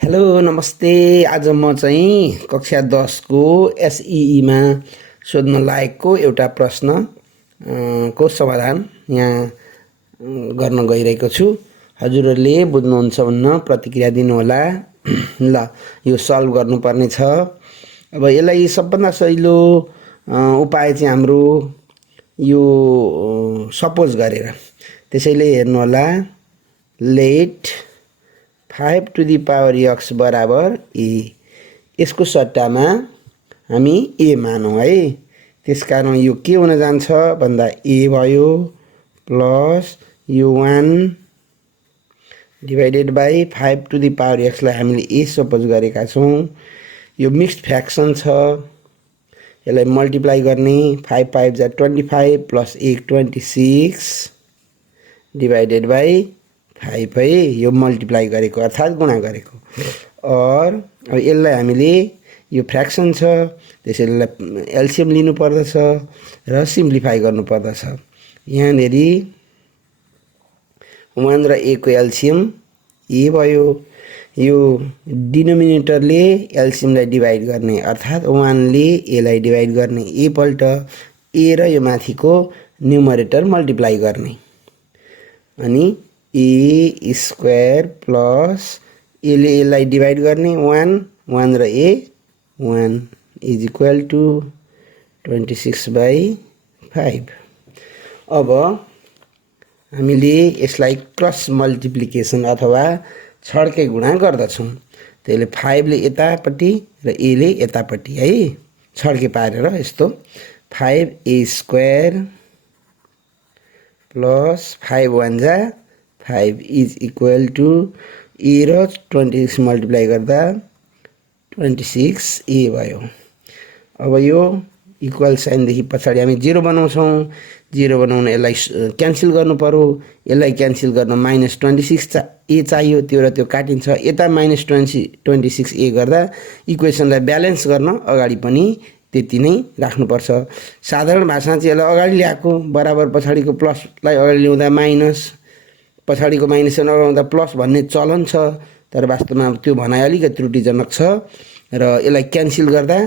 Hello नमस्ते। आज म चाहिँ कक्षा 10 को एसइई मा सोध्न लायकको एउटा प्रश्न को समाधान यहाँ गर्न गइरहेको छु। हजुरहरूले बुझ्नुहुन्छ भन्न प्रतिक्रिया दिनुहोला। ल यो सल्भ गर्नुपर्ने छ। अब यसलाई सबभन्दा सजिलो उपाय चाहिँ हाम्रो यो सपोज गरेर, त्यसैले हेर्नुहोला। Let 5 to the power x बराबर a, यसको सट्टामा हामी a मानौँ है। त्यसकारण यो के हुन जान्छ भन्दा a भयो प्लस यो 1 divided by 5 to the power x लाई हामीले a सपोज गरेका छौँ। यो मिक्स्ड फ्र्याक्सन छ, यसलाई मल्टिप्लाई गर्ने। 5 5 जा 25 प्लस 1 26 डिवाइडेड बाई 5 है। यो मल्टिप्लाई गरेको अर्थात् गुणा गरेको। और अब यसलाई हामीले यो फ्र्याक्सन छ, त्यसैले एलसिएम लिनु पर्दछ र सिम्प्लिफाई गर्नु पर्दछ। यहाँनेरि 1 र a को एलसिएम a भयो। यो डिनोमिनेटरले एलसिएमलाई डिवाइड गर्ने अर्थात् 1 ले a लाई डिवाइड गर्ने a पल्ट, a र यो माथिको न्युमरेटर मल्टिप्लाई गर्ने। अनि a स्क्वायर प्लस a ले a लाई डिवाइड गर्ने 1 र a 1 इज इक्वल टु 26/5। अब हामीले यसलाई क्रस मल्टिप्लिकेसन अथवा छड्के गुणा गर्दछौँ। त्यसले 5 ले यतापट्टि र a ले यतापट्टि है छड्के पारेर यस्तो 5a स्क्वायर प्लस 5 1 जा 5 इज इक्वल टु a र 26 मल्टिप्लाई गर्दा 26a भयो। अब यो इक्वल साइनदेखि पछाडि हामी 0 बनाउँछौँ। 0 बनाउन यसलाई क्यान्सल गर्नु पर्यो। यसलाई क्यान्सल गर्न -26a चाहियो, त्यो र त्यो काटिन्छ। यता -26a गर्दा इक्वेसनलाई ब्यालेन्स गर्न अगाडि पनि त्यति नै राख्नुपर्छ। साधारण भाषामा चाहिँ यसलाई अगाडि ल्याएको, बराबर पछाडिको प्लसलाई अगाडि ल्याउँदा माइनस, पछाडिको माइनस अगाडि ल्याउँदा प्लस भन्ने चलन छ। तर वास्तवमा त्यो भनाइ अलिकति त्रुटिजनक छ र यसलाई क्यान्सल गर्दा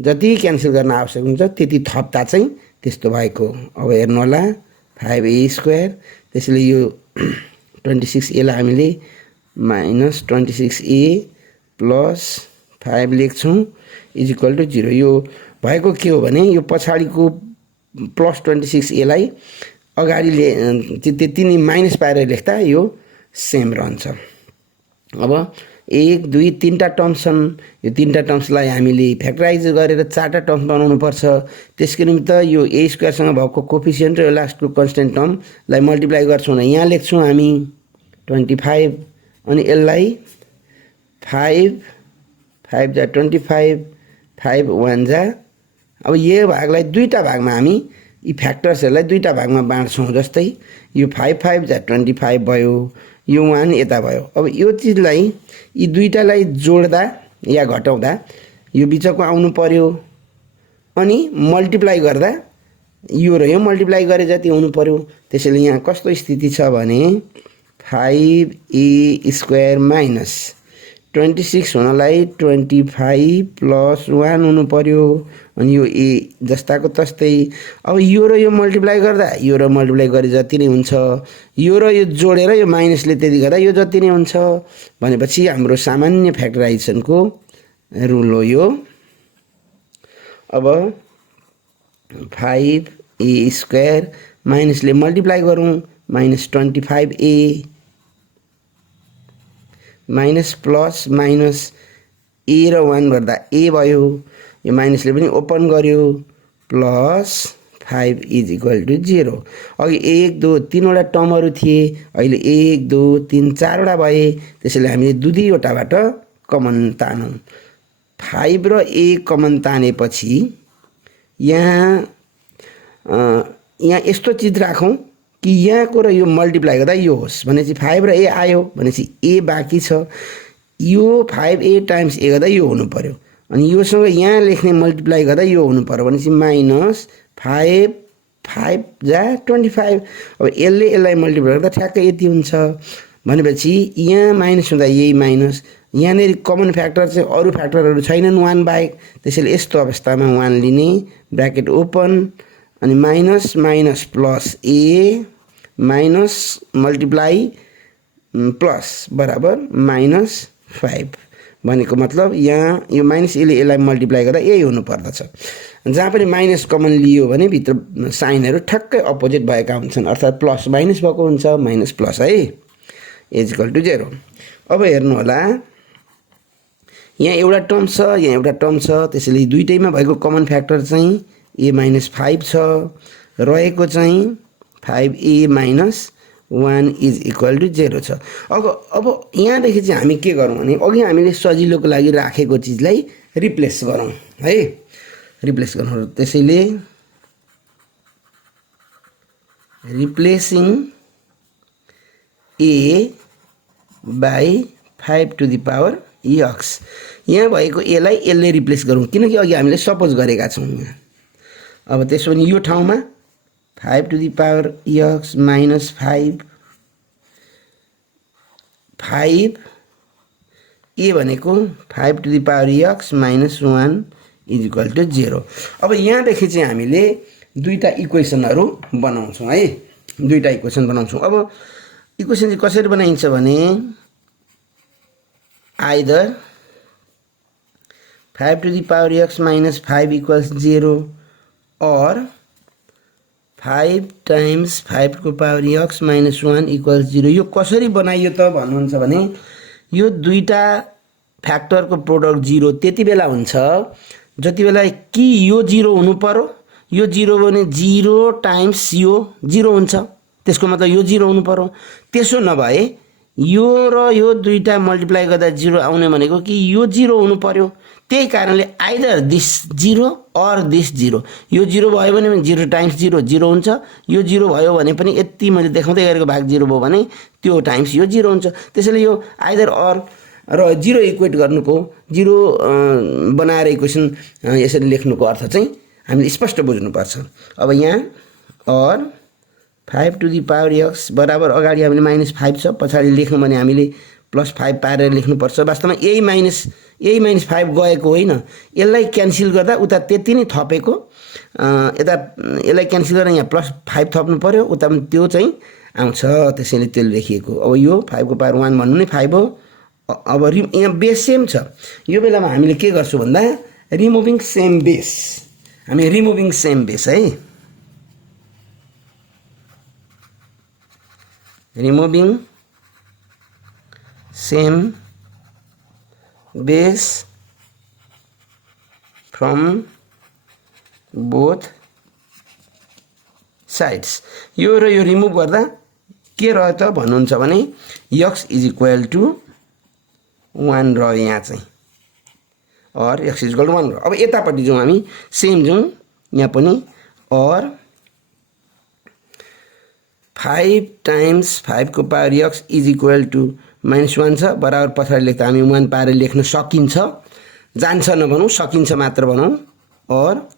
जति क्यान्सल गर्न आवश्यक हुन्छ त्यति थप्दा चाहिँ त्यस्तो भएको। अब हेर्नु होला 5a स्क्वायर, त्यसैले यो 26a लाई हामीले -26a प्लस 5 लेख्छौँ इज इक्वल टु 0। यो भएको के हो भने यो पछाडिको प्लस 26a लाई अगाडिले त्यति नै माइनस पारेर लेख्दा यो सेम रहन्छ। अब 1 2 3टा टर्म्स छन्। यो 3टा टर्म्सलाई हामीले फ्याक्टराइज गरेर 4टा टर्म्स बनाउनु पर्छ। त्यसको निमित्त यो a स्क्वायरसँग भएको कोफिसिएन्ट र लास्टको कन्स्टेन्ट टर्मलाई मल्टिप्लाई गर्छौँ। यहाँ लेख्छौँ हामी 25 अनि यसलाई 5 5 जा 25 5 1 जा। अब यो भागलाई दुईटा भागमा हामी यी फ्याक्टर्सहरूलाई दुईटा भागमा बाँड्छौँ। जस्तै यो 5 5 जा 25 भयो, यो 1 यता भयो। अब यो चिजलाई यी दुईटालाई जोड्दा या घटाउँदा यो बिचको आउनु पर्यो, अनि मल्टिप्लाई गर्दा यो र यो मल्टिप्लाई गरे जति हुनु पर्यो। त्यसैले यहाँ कस्तो स्थिति छ भने 5a स्क्वायर माइनस 26 हुनलाई 25 प्लस 1 हुनु पर्यो। अनि यो a जस्ताको तस्तै। अब यो र यो मल्टिप्लाई गर्दा यो र मल्टिप्लाई गरे जति नै हुन्छ, यो र यो जोडेर यो माइनसले त्यति गर्दा यो जति नै हुन्छ। भनेपछि हाम्रो सामान्य फ्याक्टराइजेसनको रुल हो यो। अब 5a स्क्वायर माइनसले मल्टिप्लाई गरौँ -25a minus plus minus a र 1 गर्दा a भयो। यो माइनसले पनि ओपन गर्यो प्लस 5 इज इक्वल टु 0। अघि 1 2 3वटा टर्महरू थिए, अहिले 1 2 3 4वटा भए। त्यसैले हामीले दुईवटाबाट कमन तानौँ। 5 र a कमन तानेपछि यहाँ यस्तो चिज राखौँ कि यहाँको र यो मल्टिप्लाई गर्दा यो होस् भनेपछि 5 र a आयो भनेपछि a बाँकी छ। यो 5a टाइम्स a गर्दा यो हुनु पर्यो, अनि योसँग यहाँ लेख्ने मल्टिप्लाई गर्दा यो हुनु पर्यो भनेपछि -5 5 जा 25। अब यसले यसलाई मल्टिप्लाई गर्दा ठ्याक्कै यति हुन्छ। भनेपछि यहाँ माइनस हुँदा यही माइनस, यहाँनिर कमन फ्याक्टर चाहिँ अरू फ्याक्टरहरू छैनन् 1 बाहेक, त्यसैले यस्तो अवस्थामा 1 लिने, ब्र्याकेट ओपन, अनि माइनस माइनस प्लस ए माइनस मल्टिप्लाई प्लस बराबर -5 भनेको मतलब यहाँ यो माइनस एले यसलाई मल्टिप्लाई गर्दा यही हुनुपर्दछ। जहाँ पनि माइनस कमन लियो भने भित्र साइनहरू ठ्याक्कै अपोजिट भएका हुन्छन्, अर्थात् प्लस माइनस भएको हुन्छ, माइनस प्लस है, इक्वल टु 0। अब हेर्नु होला, यहाँ एउटा टर्म छ, यहाँ एउटा टर्म छ, त्यसैले दुईटैमा भएको कमन फ्याक्टर चाहिँ a - 5 छ, रहेको चाहिँ 5a - 1 इज इक्वल टु 0 छ। अब यहाँदेखि चाहिँ हामी के गरौँ भने अघि हामीले सजिलोको लागि राखेको चिजलाई रिप्लेस गरौँ है, रिप्लेस गर्नु। त्यसैले replacing a by 5 to the power x, यहाँ भएको a लाई यसले रिप्लेस गरौँ किनकि अघि हामीले सपोज गरेका छौँ यहाँ। अब त्यसो भने यो ठाउँमा 5 to the power x minus 5 a भनेको 5 to the power x minus 1 is equal to 0। अब यहाँदेखि चाहिँ हामीले दुईटा इक्वेसनहरू बनाउँछौँ है, दुईटा इक्वेसन बनाउँछौँ। अब इक्वेसन चाहिँ कसरी बनाइन्छ भने either 5 to the power x minus 5 equals 0 और 5 टाइम्स 5 को पावर x माइनस 1 इक्वल्स 0। यो कसरी बनाइयो त भन्नुहुन्छ भने यो दुईटा फ्याक्टरको प्रोडक्ट 0 त्यति बेला हुन्छ जति बेला कि यो 0 हुनु पर्यो, यो 0 भने 0 टाइम्स यो 0 हुन्छ, त्यसको मतलब यो 0 हुनु पर्यो। त्यसो नभए यो र यो दुईटा मल्टिप्लाई गर्दा 0 आउने भनेको कि यो 0 हुनु पर्यो। त्यही कारणले आइदर दिस 0 और दिस 0, यो 0 भयो भने 0 टाइम्स 0 0 हुन्छ, यो 0 भयो भने पनि यति मैले देखाउँदै गरेको भाग 0 भयो भने त्यो टाइम्स यो 0 हुन्छ। त्यसैले यो आइदर और र 0 इक्वेट गर्नुको 0 बनाएर इक्वेसन यसरी लेख्नुको अर्थ चाहिँ हामीले स्पष्ट बुझ्नुपर्छ। अब यहाँ और 5 टु द पावर x बराबर अगाडि हामीले -5 छ, पछाडि लेख्नु भने हामीले +5 पारेर लेख्नुपर्छ। वास्तवमा यही माइनस 5 गएको होइन, यसलाई क्यान्सल गर्दा उता त्यति नै थपेको, यता यसलाई क्यान्सल गरेर यहाँ +5 थप्नु पर्यो, उता पनि त्यो चाहिँ आउँछ, त्यसैले त्यो लेखिएको। अब यो 5 को पावर 1 भन्नु नै 5 हो। अब यहाँ बेस सेम छ, यो बेलामा हामीले के गर्छौँ भन्दा रिमुभिङ सेम बेस, हामी रिमुभिङ सेम बेस है, removing same base from both sides. यो र यो रिमुभ गर्दा के रह्यो त भन्नुहुन्छ भने x इज इक्वल टु 1 रह्यो यहाँ चाहिँ, और x इज इक्वल टु 1 रह्यो। अब यतापट्टि जाउँ हामी, सेम जाउँ यहाँ पनि, और 5 टाइम्स 5 को power x is equal to -1 छ, बराबर पछाडि लेख्दा हामी 1 पारेर लेख्न सकिन्छ, जान्छ नभनौँ, सकिन्छ मात्र भनौँ। और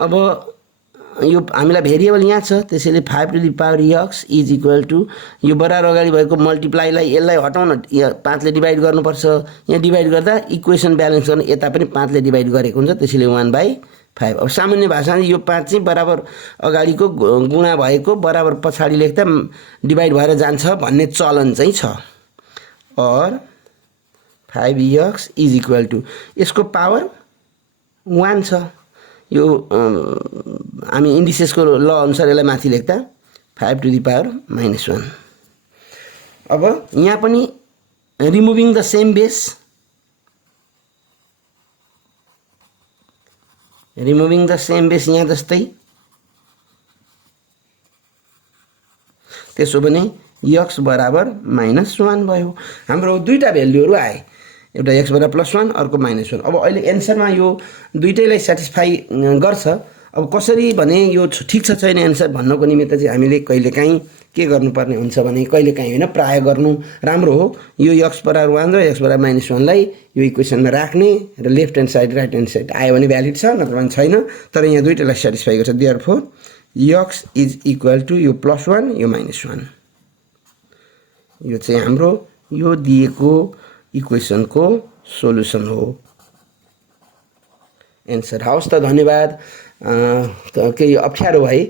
अब यो हामीलाई भेरिएबल यहाँ छ, त्यसैले 5 to the power x is equal to यो बराबर अगाडि भएको मल्टिप्लाईलाई यसलाई हटाउन 5 ले डिभाइड गर्नुपर्छ। यहाँ डिभाइड गर्दा इक्वेसन ब्यालेन्स गर्न यता पनि 5 ले डिभाइड गरेको हुन्छ, त्यसैले 1/5। अब सामान्य भाषामा यो 5 चाहिँ बराबर अगाडिको गुणा भएको बराबर पछाडि लेख्दा डिभाइड भएर जान्छ भन्ने चलन चाहिँ छ। और 5x इज इक्वल टु यसको पावर 1 छ, यो हामी इन्डिसेसको ल अनुसार यसलाई माथि लेख्दा 5 टु द पावर -1। अब यहाँ पनि removing the same base, removing the same base यहाँ जस्तै, त्यसो भने x बराबर -1 भयो। हाम्रो दुईटा भ्यालुहरू आए, एउटा x बराबर +1 अर्को -1। अब अहिले एन्सरमा यो दुईटैलाई सेटिस्फाई गर्छ। अब कसरी भने यो ठिक छ छैन एन्सर भन्नको निमित्त चाहिँ हामीले कहिलेकाहीँ के गर्नुपर्ने हुन्छ भने कहिलेकाहीँ होइन प्राय गर्नु राम्रो हो। यो x बराबर 1 र x बराबर -1 लाई यो इक्वेसनमा राख्ने र left hand side right hand side आयो भने भ्यालिड छ, नत्र भने छैन। तर यहाँ दुईटैलाई सेटिस्फाई गर्छ, therefore x is equal to यो +1 यो -1। यो चाहिँ हाम्रो यो दिएको इक्वेसनको सोलुसन हो। एन्सर। हवस् त धन्यवाद। केही अप्ठ्यारो भए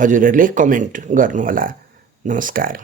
हजुरहरूले कमेन्ट गर्नुहोला। नमस्कार।